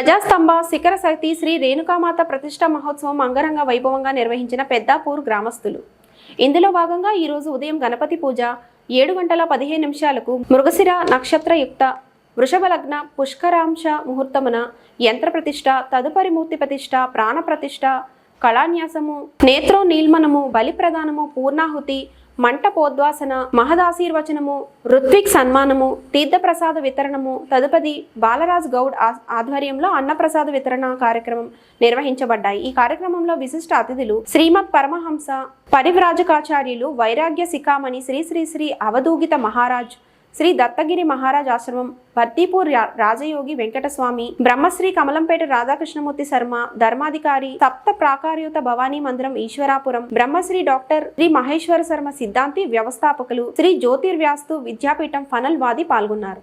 ధ్వజస్తంభ శిఖర శక్తి శ్రీ రేణుకామాత ప్రతిష్ట మహోత్సవం అంగరంగ వైభవంగా నిర్వహించిన పెద్దాపూర్ గ్రామస్తులు. ఇందులో భాగంగా ఈరోజు ఉదయం గణపతి పూజ ఏడు గంటల పదిహేను నిమిషాలకు మృగశిర నక్షత్రయుక్త వృషభ లగ్న పుష్కరాంశ ముహూర్తమున యంత్ర ప్రతిష్ట తదుపరి మూర్తి ప్రతిష్ట ప్రాణ ప్రతిష్ట కళాన్యాసము నేత్రోనీల్మనము బలి ప్రదానము పూర్ణాహుతి మంటపోద్వాసన మహదాశీర్వచనము ఋత్విక్ సన్మానము తీర్థప్రసాద వితరణము తదుపరి బాలరాజ్ గౌడ్ ఆధ్వర్యంలో అన్నప్రసాద వితరణ కార్యక్రమం నిర్వహించబడ్డాయి. ఈ కార్యక్రమంలో విశిష్ట అతిథులు శ్రీమద్ పరమహంస పరివ్రాజకాచార్యులు వైరాగ్య శిఖామణి శ్రీ శ్రీ శ్రీ అవధూగిత మహారాజ్ శ్రీ దత్తగిరి మహారాజ్ ఆశ్రమం భర్తీపూర్ రా- రాజయోగి వెంకటస్వామి బ్రహ్మశ్రీ కమలంపేట రాధాకృష్ణమూర్తి శర్మ ధర్మాధికారి సప్త ప్రాకార్యుత భవానీ మందిరం ఈశ్వరాపురం బ్రహ్మశ్రీ డాక్టర్ శ్రీ మహేశ్వర శర్మ సిద్ధాంతి వ్యవస్థాపకులు శ్రీ జ్యోతిర్వ్యాస్తు విద్యాపీఠం ఫనల్ వాది పాల్గొన్నారు.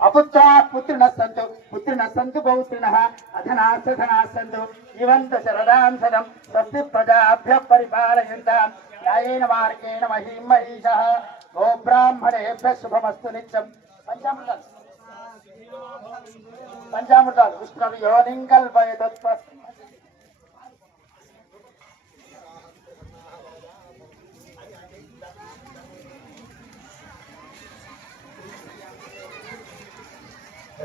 అపుత్రా పుత్రి నస్సంతు పుత్రి నస్సంతు పౌత్రిణ అధనా ఇవంత శరదాం సదం స్వస్తి ప్రజాభ్య పరిపాలయంత న్యాయేన మార్గేణ మహీం మహీష గోబ్రాహ్మణేభ్య శుభమస్తు నిత్యం. పంచామృతాలు. పంచామృతాలు. విష్ణు యోనిం కల్పయతత్వ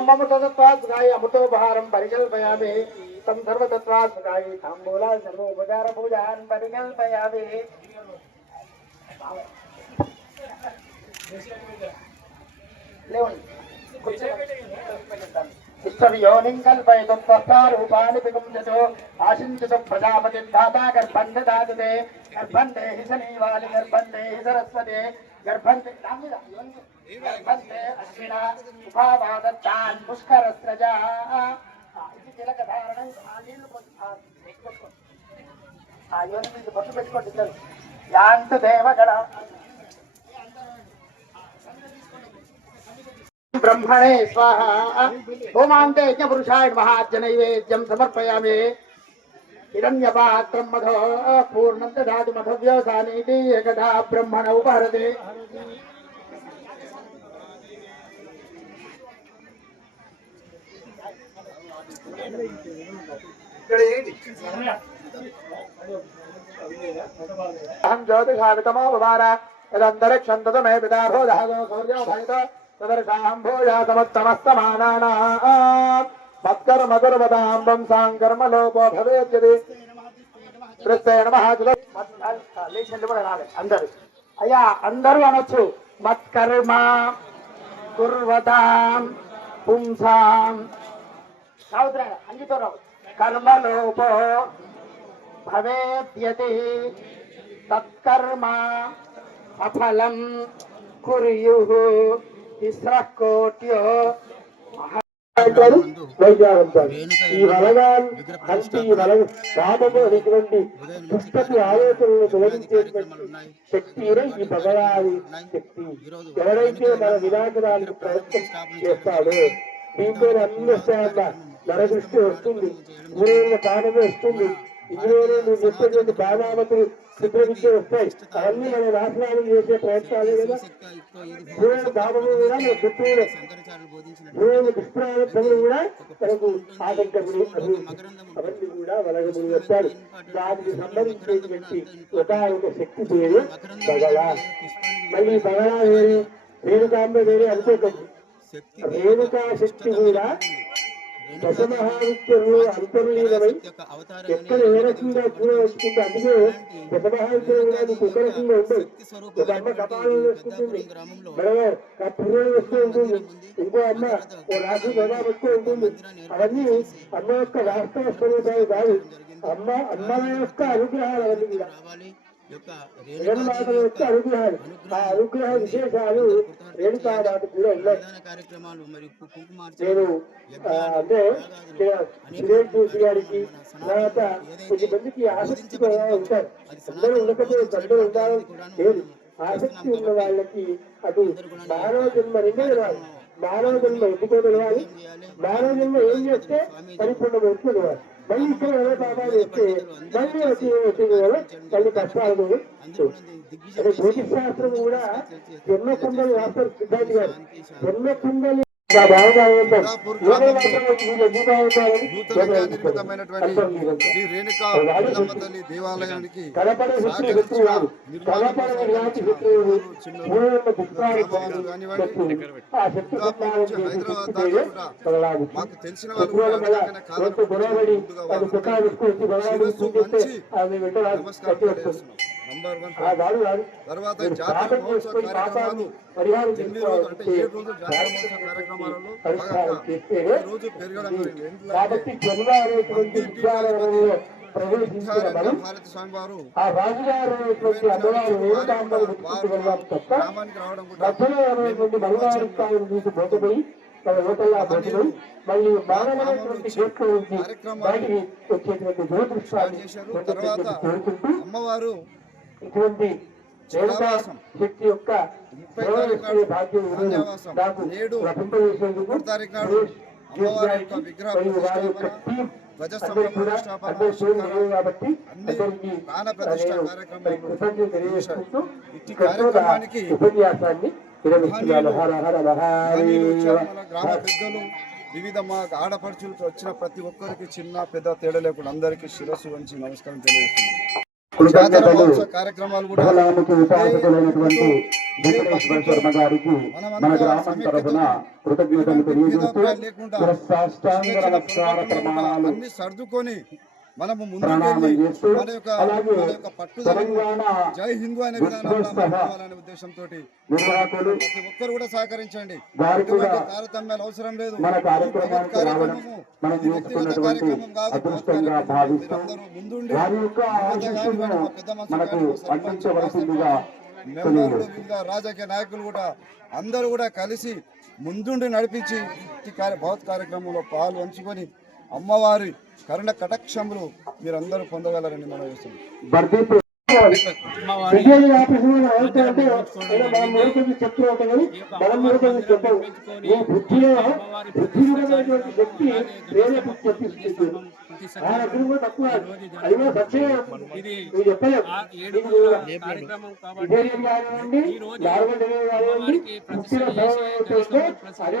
मम तत्वात्मकाय अमृतोपहारं परिकल्पयामि। तं सर्वतत्त्वात्मकाय ताम्बूला सर्वोपकारपूजान् परिकल्पयामि इष्टवियोनिं कल्पयतु त्वत्तारूपाणि विगुञ्जतो आशिञ्जतु प्रजापतिर्धाता गर्भं ददातु ते। गर्भं देहि शनिवालि, गर्भं देहि सरस्वते। गर्भन्ते సరస్వతి గర్భం దే- దాని ఇది ఆ నీళ్ళు ఆ, యోని మీద పెట్టుకోండి ఇద్దరు దేవగణ బ్రహ్మణే స్వాహ హోమాంతే యజ్ఞపురుషాయ మహాజనైవేద్యం సమర్పయామి हिरण्यपात्रं मधो पूर्णं ददातु मधव्यवसानीति एकदा ब्रह्मण उपहरति। अहं ज्योतिषावितमोपवार यदन्तरिक्षं तत् मे पिता दहतो सूर्यो भयतो, तदर्शाहं भूया समस्तमस्तमानानाम् భూయా సమస్తమస్తమానానా మత్కర్మకుర్వతాంబం సాంకర్మ లోపో భవేద్యది కృష్ణ మహాజుల లేచండి కూడా రాలే అందరు. అయ్యా అందరూ అనొచ్చు. మత్కర్మ కుర్వదాం పుంసాం. రావుద్రా అంగితో రావు. కర్మలోపో భవేద్యతి. తత్కర్మ సఫలం కుర్యు. తిస్ర కోట్యో ఈ వలగాన్ అంటే ఈ వల రామము అనేటువంటి దుష్టటి ఆలోచనలను తొలగించేటువంటి శక్తి ఈ భగవాని శక్తి. ఎవరైతే మన వినాశనానికి ప్రయత్నం చేస్తాడో దీంతో అన్ని వస్తాయన్న నరదృష్టి వస్తుంది. ఇందులో పానమే వస్తుంది. ఇందులోనే నువ్వు చెప్పేటువంటి బాణామతులు చిత్రగుప్తి వస్తాయి. అవన్నీ మన నాశనాలు చేసే ప్రయత్నాలే కదా భూమి దాబము కూడా మన శత్రువులే భూమి దుష్ప్రారంభములు కూడా మనకు ఆటంకములు అవన్నీ కూడా వలగములు వస్తాడు దానికి సంబంధించినటువంటి ఒక శక్తి పేరు బగళ. మళ్ళీ బగళ వేరే రేణుకాంబ వేరే అనుకోకండి రేణుకా శక్తి కూడా దశమహావిద్యంలో అంతర్లీనమై ఎక్కడ ఏ రకంగా చూడవచ్చుకుంటే అందుకే దశమహావిద్యం కూడా నీకు ఒక రకంగా ఉండదు ఒక అమ్మ కపాలం వేసుకుంటుంది మరో ఆ పుర్రెలు వేస్తూ ఉంటుంది. ఇంకో అమ్మ ఓ రాజు గదా పెట్టుతూ ఉంటుంది. అవన్నీ అమ్మ యొక్క వాస్తవ స్వరూపాలు కాదు. అమ్మ అమ్మ యొక్క అనుగ్రహాలు అవన్నీ. కూడా యొక్క అనుగ్రహ విశేషాలు కూడా ఉన్నాయి. కార్యక్రమాలు మరి కుంకుమార్చన నేను అంటే సురేష్ జోషి గారికి తర్వాత కొద్ది మందికి ఆసక్తిగా ఉంటారు. అందరూ ఉండకపోతే అందరూ ఉండాలని లేదు ఆసక్తి ఉన్న వాళ్ళకి అటు మానవ జన్మ రెండే మానవ జన్మ ఎందుకో తెలవాలి మానవ జన్మ ఏం చేస్తే పరిపూర్ణం ఎందుకు తెలవాలి మళ్ళీ ఇక్కడ ఏదో పాపాలు చేస్తే మళ్ళీ వచ్చి వచ్చి మళ్ళీ కష్టాలు జ్యోతిష్ శాస్త్రం కూడా జన్మ కుండలి రాస్తారు సిద్ధాంతి గారు. జన్మ శ్రీ రేణుకా తల్లి దేవాలయానికి హైదరాబాద్ మాకు తెలిసిన వాళ్ళు నమస్కారం నంబర్ వన్ తర్వాత పాపం మహోత్సవ కార్యక్రమాలు ఎనిమిది రోజులు అంటే ఏడు రోజులు జాతర మహోత్సవ కార్యక్రమాలలో భాగంగా రోజు పెరగడం జరిగింది భారతి స్వామి వారు గ్రామానికి రావడం మళ్ళీ బయటికి వచ్చేటువంటి తర్వాత కోరుకుంటూ అమ్మవారు ఇటువంటి శక్తి యొక్క భాగ్యం నాకు లభింపజేసేందుకు వారి టీం కార్యక్రమానికి ఉపన్యాసాన్ని వివిధ మా ఆడపడుచులు వచ్చిన ప్రతి ఒక్కరికి చిన్న పెద్ద తేడా లేకుండా అందరికీ శిరస్సు వంచి నమస్కారం తెలియజేస్తున్నాను. కృతజ్ఞతలు మహోత్సవ కార్యక్రమాలు కూడా బహుళానికి ఉపాసకులైనటువంటి వెంకటేశ్వర శర్మ గారికి మన గ్రామం తరఫున కృతజ్ఞతలు తెలియజేస్తూ సాష్టాంగ నమస్కార ప్రమాణాలు అన్ని సర్దుకొని మనము చేస్తూ మన యొక్క మన జై హిందూ అనే నడుపుకోవాలనే ఉద్దేశంతో ప్రతి ఒక్కరు కూడా సహకరించండి. ఎటువంటి తారతమ్యాలు అవసరం లేదు. కార్యక్రమము, ఇది వ్యక్తిగత కార్యక్రమం కాదు, మీరందరూ ముందుండి పెద్ద మెంబర్లు వివిధ రాజకీయ నాయకులు కూడా అందరూ కూడా కలిసి ముందుండి నడిపించి భగవత్ కార్యక్రమంలో పాలు పంచుకొని అమ్మవారి కరుణ కటాక్షములు మీరందరూ పొందగలరని మనం విజయ అవసరం అంటే ఏదో మనం మేలుకొని చెప్తూ ఉంటాం కానీ మనం మేలుకొని చెప్పవు ఈ బుద్ధిలో బుద్ధిమైనటువంటి వ్యక్తి వేరే బుద్ధి చెప్పిస్తుంది ఆ అగ్ని కూడా తక్కువ. అది కూడా నువ్వు విజయం కానివ్వండి కానివ్వండి అదే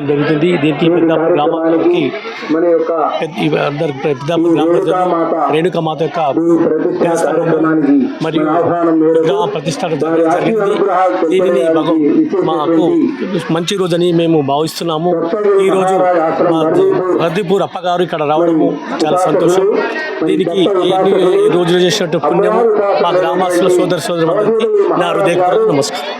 జరుగుతుంది. దీనికి పెద్దాపురం గ్రామానికి పెద్ద- ప్రజలు రేణుకామాత యొక్క మరియు ప్రతిష్టాన జరిగింది. దీనిని మాకు మంచి రోజని మేము భావిస్తున్నాము. ఈ రోజు మా హర్దీపూర్ అప్పగారు ఇక్కడ రావడము చాలా సంతోషం. దీనికి ఈ రోజు చేసినట్టు పుణ్యము. మా గ్రామస్తుల సోదర సోదరు నా హృదయపూర్వక నమస్కారం.